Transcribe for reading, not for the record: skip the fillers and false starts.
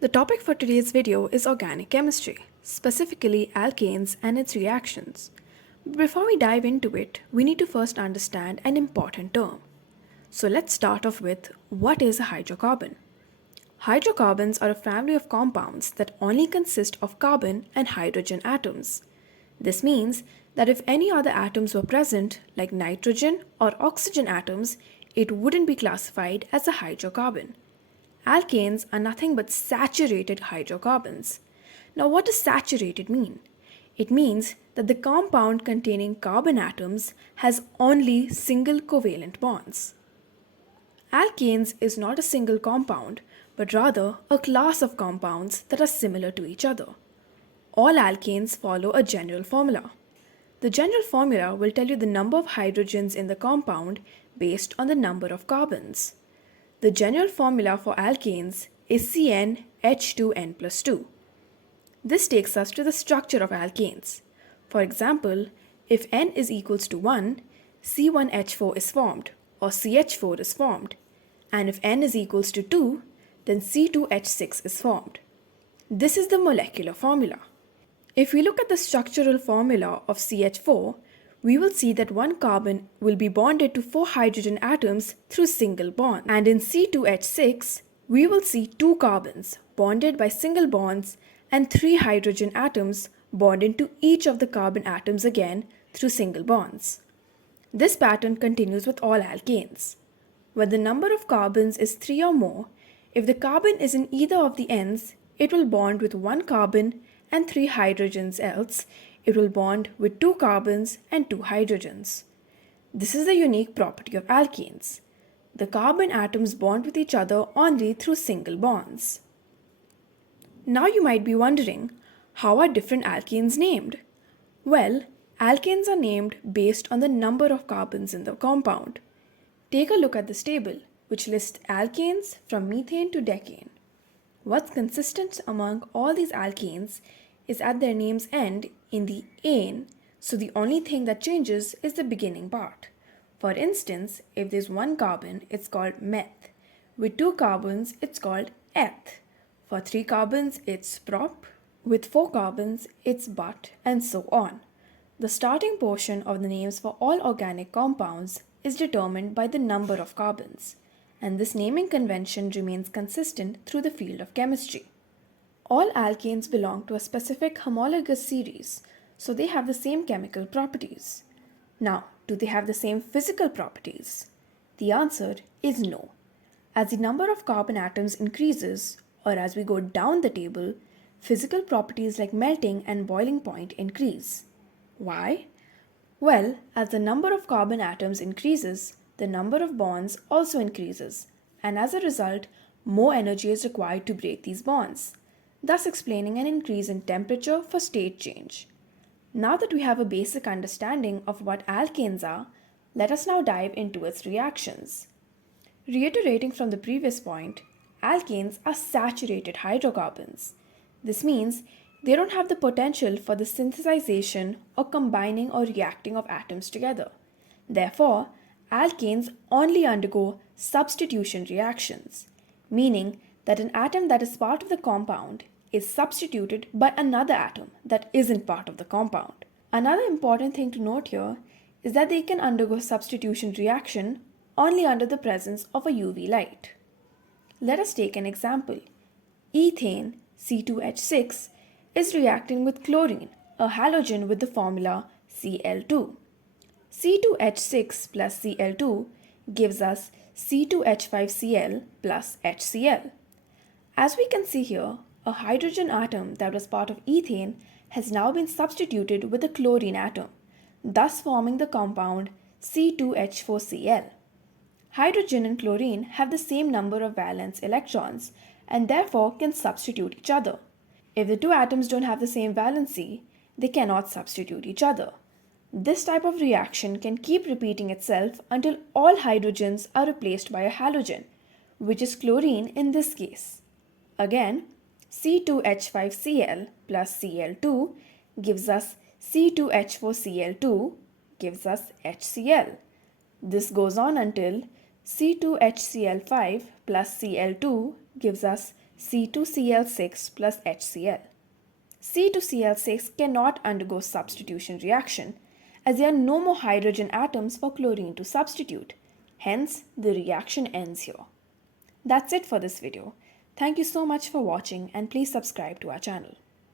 The topic for today's video is organic chemistry, specifically alkanes and its reactions. Before we dive into it, we need to first understand an important term. So let's start off with what is a hydrocarbon? Hydrocarbons are a family of compounds that only consist of carbon and hydrogen atoms. This means that if any other atoms were present, like nitrogen or oxygen atoms, it wouldn't be classified as a hydrocarbon. Alkanes are nothing but saturated hydrocarbons. Now, what does saturated mean? It means that the compound containing carbon atoms has only single covalent bonds. Alkanes is not a single compound, but rather a class of compounds that are similar to each other. All alkanes follow a general formula. The general formula will tell you the number of hydrogens in the compound based on the number of carbons. The general formula for alkanes is CnH2n plus 2. This takes us to the structure of alkanes. For example, if n is equals to 1, C1H4 is formed, or CH4 is formed, and if n is equals to 2, then C2H6 is formed. This is the molecular formula. If we look at the structural formula of CH4, we will see that one carbon will be bonded to 4 hydrogen atoms through single bond. And in C2H6, we will see 2 carbons bonded by single bonds and 3 hydrogen atoms bonded to each of the carbon atoms again through single bonds. This pattern continues with all alkanes. When the number of carbons is 3 or more, if the carbon is in either of the ends, it will bond with 1 carbon and 3 hydrogens, else it will bond with 2 carbons and 2 hydrogens. This is the unique property of alkanes. The carbon atoms bond with each other only through single bonds. Now you might be wondering, how are different alkanes named? Well, alkanes are named based on the number of carbons in the compound. Take a look at this table, which lists alkanes from methane to decane. What's consistent among all these alkanes is at their names end in the ane, so the only thing that changes is the beginning part. For instance, if there's 1 carbon, it's called meth. With 2 carbons, it's called eth. For 3 carbons, it's prop. With 4 carbons, it's but, and so on. The starting portion of the names for all organic compounds is determined by the number of carbons, and this naming convention remains consistent through the field of chemistry. All alkanes belong to a specific homologous series, so they have the same chemical properties. Now, do they have the same physical properties? The answer is no. As the number of carbon atoms increases, or as we go down the table, physical properties like melting and boiling point increase. Why? Well, as the number of carbon atoms increases, the number of bonds also increases, and as a result, more energy is required to break these bonds, thus explaining an increase in temperature for state change. Now that we have a basic understanding of what alkanes are, let us now dive into its reactions. Reiterating from the previous point, alkanes are saturated hydrocarbons. This means they don't have the potential for the synthesization or combining or reacting of atoms together. Therefore, alkanes only undergo substitution reactions, meaning that an atom that is part of the compound is substituted by another atom that isn't part of the compound. Another important thing to note here is that they can undergo substitution reaction only under the presence of a UV light. Let us take an example. Ethane, C2H6, is reacting with chlorine, a halogen with the formula Cl2. C2H6 plus Cl2 gives us C2H5Cl plus HCl. As we can see here, a hydrogen atom that was part of ethane has now been substituted with a chlorine atom, thus forming the compound C2H4Cl. Hydrogen and chlorine have the same number of valence electrons and therefore can substitute each other. If the two atoms don't have the same valency, they cannot substitute each other. This type of reaction can keep repeating itself until all hydrogens are replaced by a halogen, which is chlorine in this case. Again, C2H5Cl plus Cl2 gives us C2H4Cl2 gives us HCl. This goes on until C2HCl5 plus Cl2 gives us C2Cl6 plus HCl. C2Cl6 cannot undergo substitution reaction as there are no more hydrogen atoms for chlorine to substitute. Hence, the reaction ends here. That's it for this video. Thank you so much for watching and please subscribe to our channel.